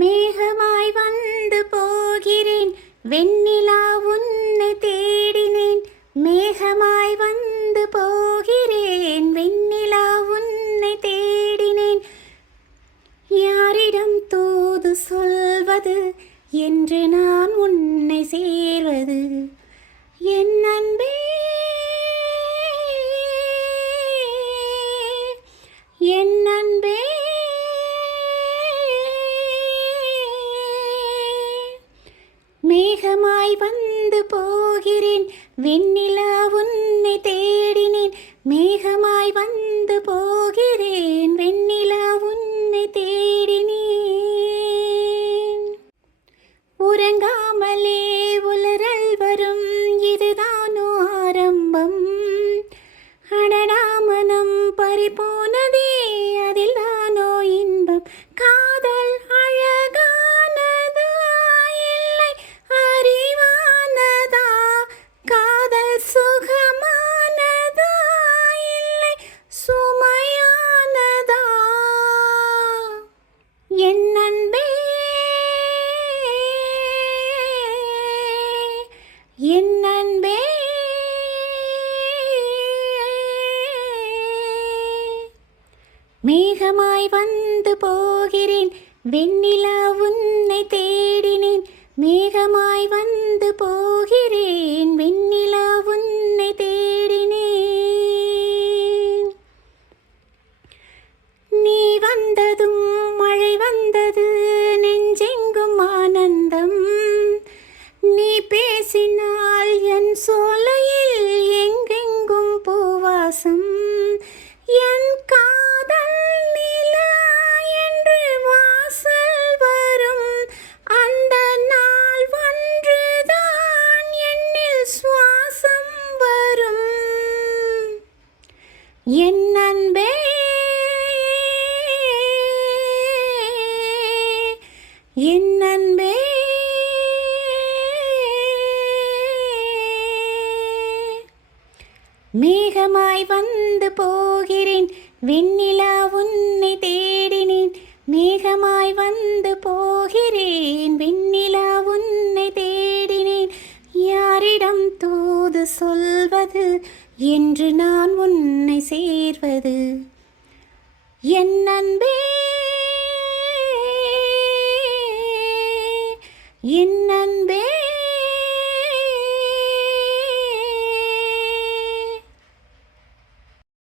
மேகமாய் வந்து போகிறேன், வெண்ணிலா உன்னை தேடினேன். மேகமாய் வந்து போகிறேன், வெண்ணிலா உன்னை தேடினேன். யாரிடம் தூது சொல்வது என்று நான் உன்னை சேர்வது? என் அன்பே, என் அன்பே, மேகமாய் வந்து போகிறேன், வெண்ணிலா உன்னை தேடினேன். மேகமாய் வந்து போகிறேன், வெண்ணிலா உன்னை தேடினேன். உறங்காமலே உலரல் வரும், இதுதானோ ஆரம்பம்? அடடா மனம் பறிபோனதே, அதில் தானோ இன்பம்? காதல் அழகானதா இல்லை அறிவானதா? காதல் சுகமானதா இல்லை சுமையானதா? என் அன்பே, என் அன்பே, மேகமாய் வந்து போகிறேன், வெண்ணிலா உன்னை தேடினேன். மேகமாய் வந்து போகிறேன், வெண்ணிலா உன்னை தேடினேன். நீ வந்ததும் மழை வந்தது, நெஞ்செங்கும் ஆனந்தம். நீ பேசினால் என் சோலையில் எங்கெங்கும் பூவாசம். என் காதல் நிலா என்று வாசல் வரும், அந்த நாள் ஒன்றுதான் என்னில் சுவாசம் வரும். என் அன்பே, என் அன்பே, மேகமாய் வந்து போகிறேன், வெண்ணிலா உன்னை தேடினேன். மேகமாய் வந்து போகிறேன், வெண்ணிலா உன்னை தேடினேன். யாரிடம் தூது சொல்வது என்று நான் உன்னை சேர்வது? என் அன்பே, என் அன்பே,